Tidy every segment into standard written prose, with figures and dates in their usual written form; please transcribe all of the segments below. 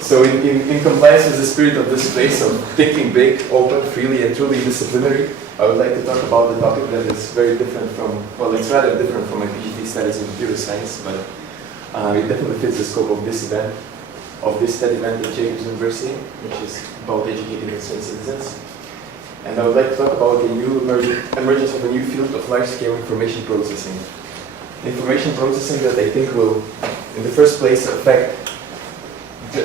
So in compliance with the spirit of this place of thinking big, open, freely, and truly disciplinary, I would like to talk about the topic that is very different from, well, it's rather different from my PhD studies in computer science, but it definitely fits the scope of this event, of this TED event at Jacobs University, which is about educating concerned citizens. And I would like to talk about the new emergence of a new field of large-scale information processing. Information processing that I think will, in the first place, affect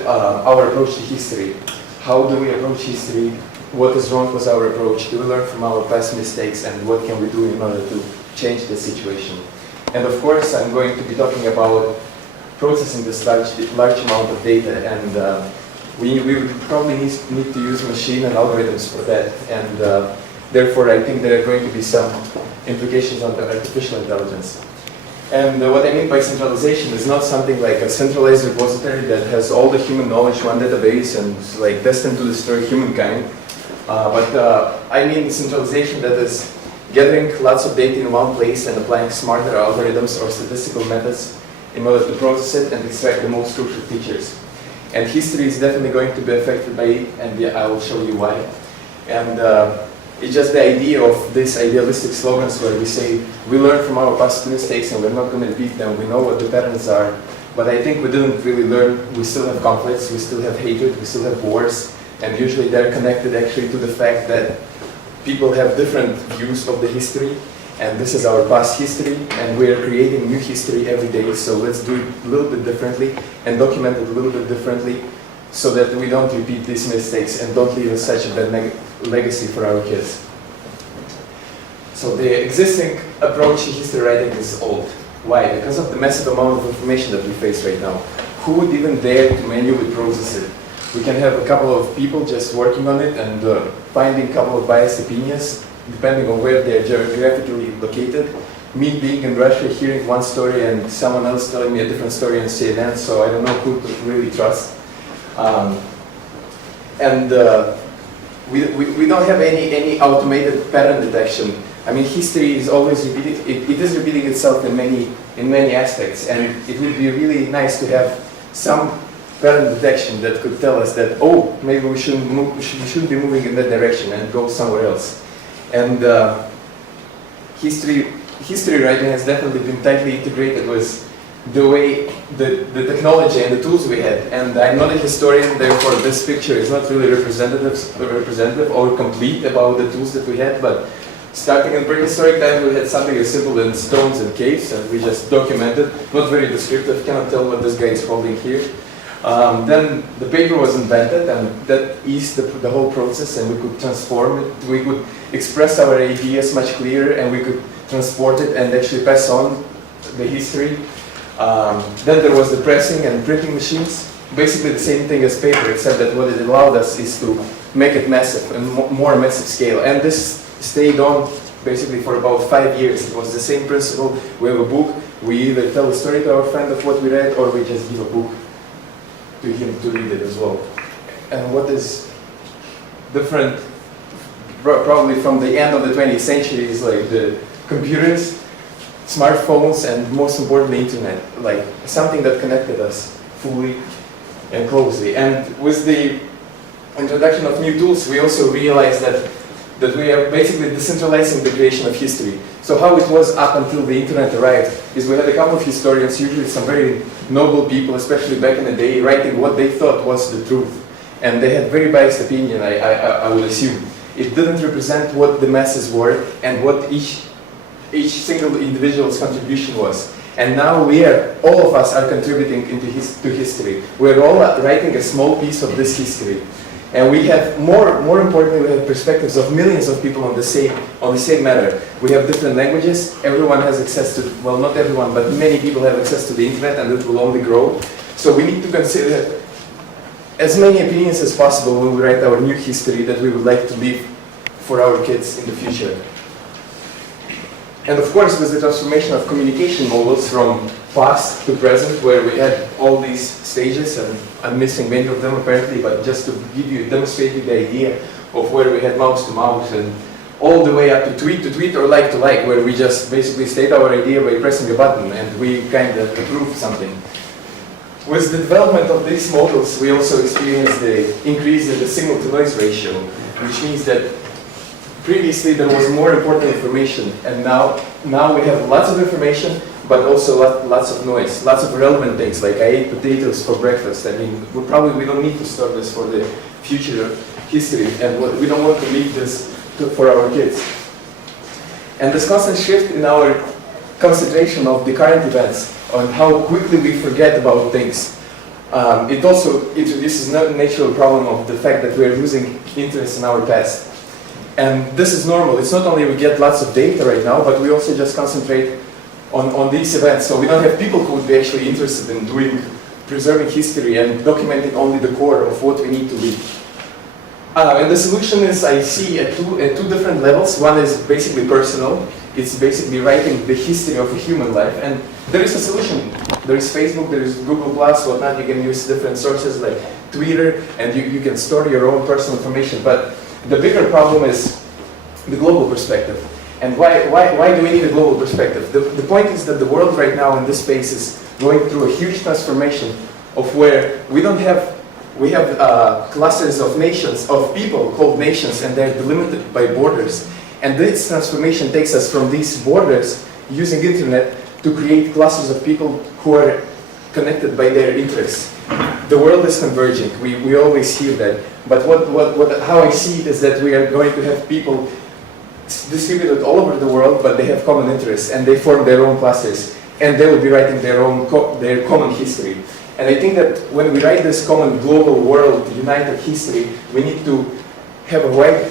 our approach to history. How do we approach history? What is wrong with our approach? Do we learn from our past mistakes? And what can we do in order to change the situation? And of course, I'm going to be talking about processing this large amount of data. And we would probably need to use machine and algorithms for that. And therefore, I think there are going to be some implications on the artificial intelligence. And what I mean by centralization is not something like a centralized repository that has all the human knowledge in one database and like destined to destroy humankind. But I mean centralization that is gathering lots of data in one place and applying smarter algorithms or statistical methods in order to process it and extract the most crucial features. And history is definitely going to be affected by it, and I will show you why. And it's just the idea of these idealistic slogans where we say, we learn from our past mistakes and we're not going to repeat them, we know what the patterns are. But I think we didn't really learn. We still have conflicts, we still have hatred, we still have wars, and usually they're connected actually to the fact that people have different views of the history, and this is our past history, and we are creating new history every day, so let's do it a little bit differently and document it a little bit differently so that we don't repeat these mistakes and don't leave such a bad legacy for our kids. So the existing approach to history writing is old. Why? Because of the massive amount of information that we face right now. Who would even dare to manually process it? We can have a couple of people just working on it and finding a couple of biased opinions, depending on where they're geographically located. Me being in Russia, hearing one story and someone else telling me a different story on CNN, so I don't know who to really trust. We don't have any automated pattern detection. I mean, history is always repeating. It is repeating itself in many aspects, and it would be really nice to have some pattern detection that could tell us that, oh, maybe we shouldn't be moving in that direction and go somewhere else. And history writing has definitely been tightly integrated with the way the technology and the tools we had. And I'm not a historian, therefore this picture is not really representative or complete about the tools that we had, but starting in prehistoric times we had something as simple as stones and caves, and we just documented, not very descriptive, cannot tell what this guy is holding here. Then the paper was invented, and that eased the whole process, and we could transform it, we could express our ideas much clearer, and we could transport it and actually pass on the history. Then there was the pressing and printing machines, basically the same thing as paper, except that what it allowed us is to make it massive and more massive scale. And this stayed on basically for about 5 years. It was the same principle. We have a book, we either tell a story to our friend of what we read, or we just give a book to him to read it as well. And what is different probably from the end of the 20th century is like the computers, smartphones, and most importantly internet, like something that connected us fully and closely. And with the introduction of new tools, we also realized that we are basically decentralizing the creation of history. So how it was up until the internet arrived is we had a couple of historians, usually some very noble people, especially back in the day, writing what they thought was the truth. And they had very biased opinion, I would assume. It didn't represent what the masses were and what each single individual's contribution was. And now all of us are contributing to history. We're all writing a small piece of this history. And we have, more importantly, we have perspectives of millions of people on the same matter. We have different languages, everyone has access to, well, not everyone, but many people have access to the internet, and it will only grow. So we need to consider as many opinions as possible when we write our new history that we would like to leave for our kids in the future. And of course, with the transformation of communication models from past to present, where we had all these stages, and I'm missing many of them apparently, but just to demonstrate you the idea of where we had mouse to mouse, and all the way up to tweet or like to like, where we just basically state our idea by pressing a button and we kind of approve something. With the development of these models, we also experienced the increase in the signal-to-noise ratio, which means that previously there was more important information, and now we have lots of information, but also lots of noise, lots of relevant things, like I ate potatoes for breakfast. I mean, we don't need to store this for the future history, and we don't want to leave this for our kids. And this constant shift in our concentration of the current events, on how quickly we forget about things, it also introduces a natural problem of the fact that we are losing interest in our past. And this is normal. It's not only we get lots of data right now, but we also just concentrate on these events. So we don't have people who would be actually interested in preserving history and documenting only the core of what we need to read. And the solution is, I see, at two different levels. One is basically personal. It's basically writing the history of a human life. And there is a solution. There is Facebook, there is Google+, whatnot. You can use different sources like Twitter, and you can store your own personal information. But the bigger problem is the global perspective. And why do we need a global perspective? The point is that the world right now in this space is going through a huge transformation of where we have clusters of nations, of people called nations, and they're delimited by borders. And this transformation takes us from these borders, using internet, to create clusters of people who are connected by their interests. The world is converging. We always hear that. But how I see it is that we are going to have people distributed all over the world, but they have common interests, and they form their own clusters, and they will be writing their common history. And I think that when we write this common global world united history, we need to have a wide,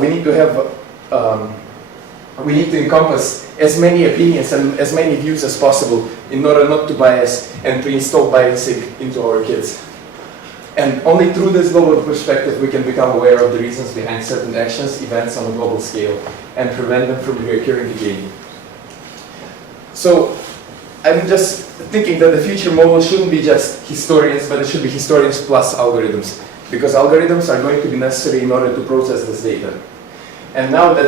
we need to encompass as many opinions and as many views as possible in order not to bias and to install biasing into our kids. And only through this global perspective we can become aware of the reasons behind certain actions, events on a global scale, and prevent them from reoccurring again. So I'm just thinking that the future model shouldn't be just historians, but it should be historians plus algorithms, because algorithms are going to be necessary in order to process this data. And now that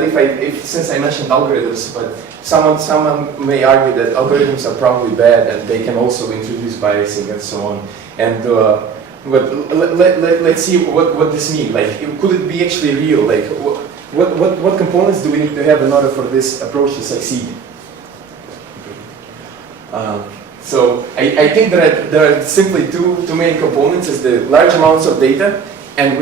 since I mentioned algorithms, but someone may argue that algorithms are probably bad and they can also introduce biasing and so on. And but let's see what this means. Like, could it be actually real? Like, what components do we need to have in order for this approach to succeed? So I think that there are simply two main components: is the large amounts of data, and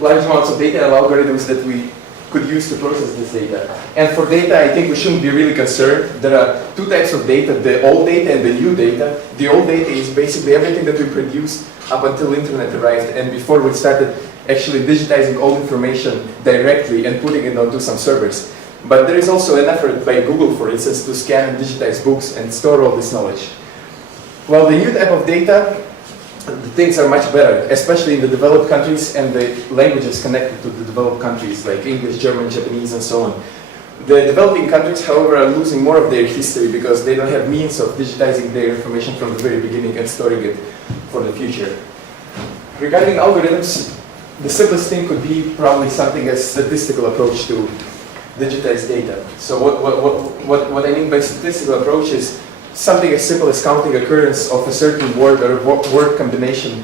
large amounts of data and algorithms that we could use to process this data. And for data, I think we shouldn't be really concerned. There are two types of data: the old data and the new data. The old data is basically everything that we produced up until internet arrived, and before we started actually digitizing all information directly and putting it onto some servers. But there is also an effort by Google, for instance, to scan and digitize books and store all this knowledge. Well, the new type of data, the things are much better, especially in the developed countries and the languages connected to the developed countries, like English, German, Japanese, and so on. The developing countries, however, are losing more of their history because they don't have means of digitizing their information from the very beginning and storing it for the future. Regarding algorithms, the simplest thing could be probably something as statistical approach to digitized data. So what I mean by statistical approach is something as simple as counting occurrence of a certain word or word combination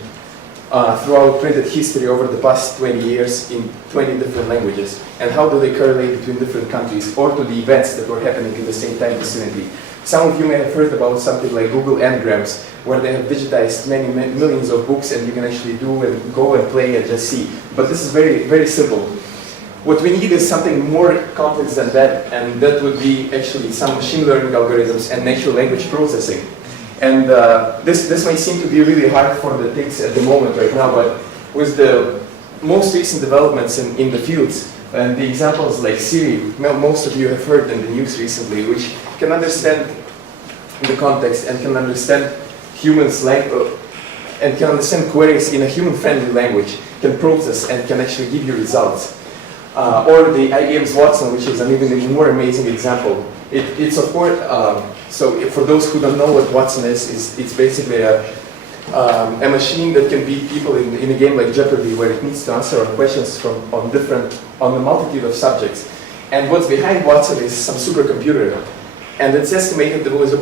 throughout printed history over the past 20 years in 20 different languages, and how do they correlate between different countries or to the events that were happening at the same time vicinity. Some of you may have heard about something like Google Anagrams, where they have digitized many millions of books, and you can actually go and play and just see. But this is very, very simple. What we need is something more complex than that, and that would be actually some machine learning algorithms and natural language processing. And this may seem to be really hard for the things at the moment right now, but with the most recent developments in the fields, and the examples like Siri, most of you have heard in the news recently, which can understand the context and can understand humans' language, and can understand queries in a human-friendly language, can process and can actually give you results. Or the IBM's Watson, which is an even more amazing example. It's of course, so for those who don't know what Watson is, it's basically a machine that can beat people in a game like Jeopardy, where it needs to answer questions on a multitude of subjects. And what's behind Watson is some supercomputer. And it's estimated there was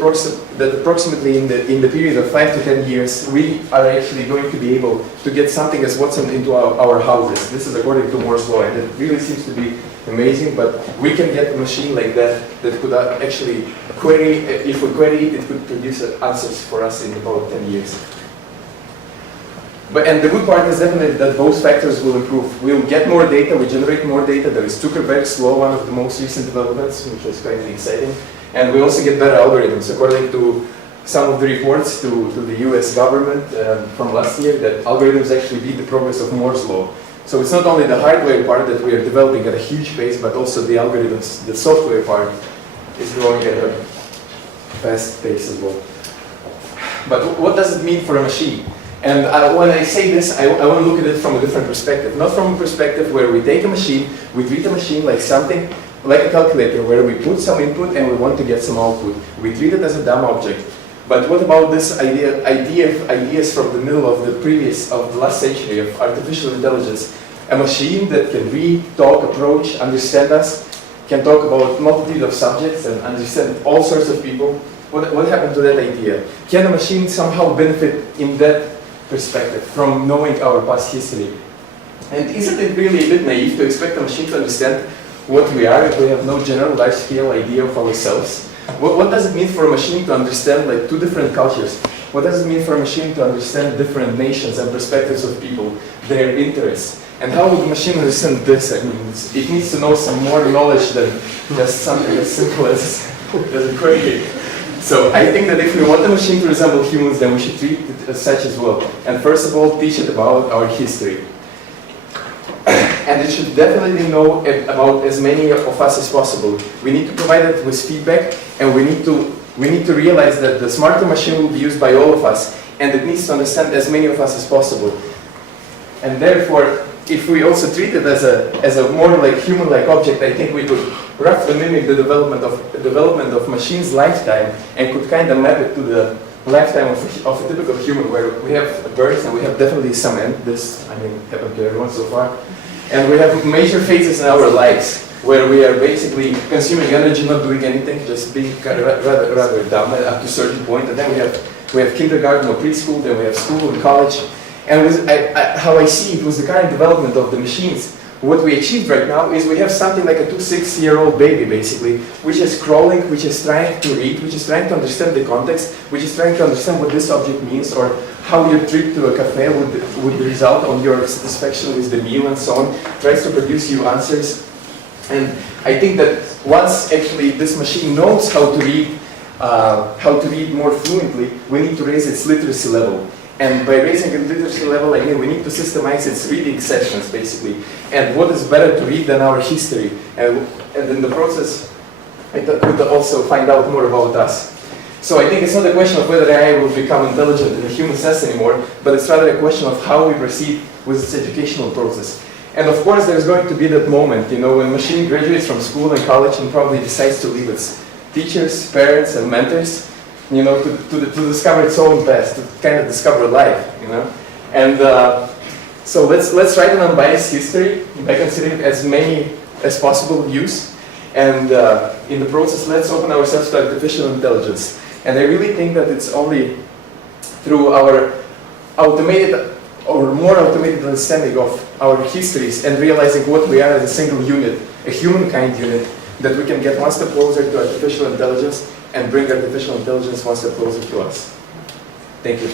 that approximately in the period of 5 to 10 years, we are actually going to be able to get something as Watson into our houses. This is according to Moore's law, and it really seems to be amazing, but we can get a machine like that that could actually query, if we query it, it could produce answers for us in about 10 years. And the good part is definitely that both factors will improve. We'll get more data, we generate more data. There is Zuckerberg's law, one of the most recent developments, which was kind of exciting. And we also get better algorithms. According to some of the reports to the US government from last year, that algorithms actually beat the progress of Moore's law. So it's not only the hardware part that we are developing at a huge pace, but also the algorithms, the software part is growing at a fast pace as well. But what does it mean for a machine? And when I say this, I want to look at it from a different perspective. Not from a perspective where we take a machine, we treat a machine like something, like a calculator, where we put some input and we want to get some output. We treat it as a dumb object. But what about this ideas from the middle of the last century of artificial intelligence? A machine that can read, talk, approach, understand us, can talk about multitude of subjects and understand all sorts of people. What happened to that idea? Can a machine somehow benefit in that perspective from knowing our past history? And isn't it really a bit naive to expect a machine to understand what we are if we have no general large-scale idea of ourselves? What does it mean for a machine to understand like two different cultures? What does it mean for a machine to understand different nations and perspectives of people, their interests? And how would the machine understand this? I mean, it needs to know some more knowledge than just something as simple as a query. So I think that if we want the machine to resemble humans, then we should treat it as such as well. And first of all, teach it about our history. And it should definitely know about as many of us as possible. We need to provide it with feedback, and we need to realize that the smarter machine will be used by all of us, and it needs to understand as many of us as possible. And therefore, if we also treat it as a more like human-like object, I think we could roughly mimic the development of machine's lifetime, and could kind of map it to the lifetime of a typical human, where we have a birth and we have definitely some end. This, I mean, happened to everyone so far. And we have major phases in our lives where we are basically consuming energy, not doing anything, just being kind of rather dumb up to a certain point. And then we have kindergarten or preschool, then we have school and college. And how I see it was the current development of the machines. What we achieved right now is we have something like a 2-6-year-old baby, basically, which is crawling, which is trying to read, which is trying to understand the context, which is trying to understand what this object means, or how your trip to a cafe would result on your satisfaction with the meal and so on, tries to produce you answers. And I think that once actually this machine knows how to read more fluently, we need to raise its literacy level. And by raising the literacy level, I mean we need to systemize its reading sessions, basically. And what is better to read than our history? And in the process, I could also find out more about us. So I think it's not a question of whether AI will become intelligent in a human sense anymore, but it's rather a question of how we proceed with its educational process. And of course, there's going to be that moment, you know, when machine graduates from school and college and probably decides to leave its teachers, parents, and mentors, you know, to discover its own path, to kind of discover life, you know. And so let's write an unbiased history by considering as many as possible views. And in the process, let's open ourselves to artificial intelligence. And I really think that it's only through our automated or more automated understanding of our histories and realizing what we are as a single unit, a humankind unit, that we can get one step closer to artificial intelligence and bring artificial intelligence one step closer to us. Thank you.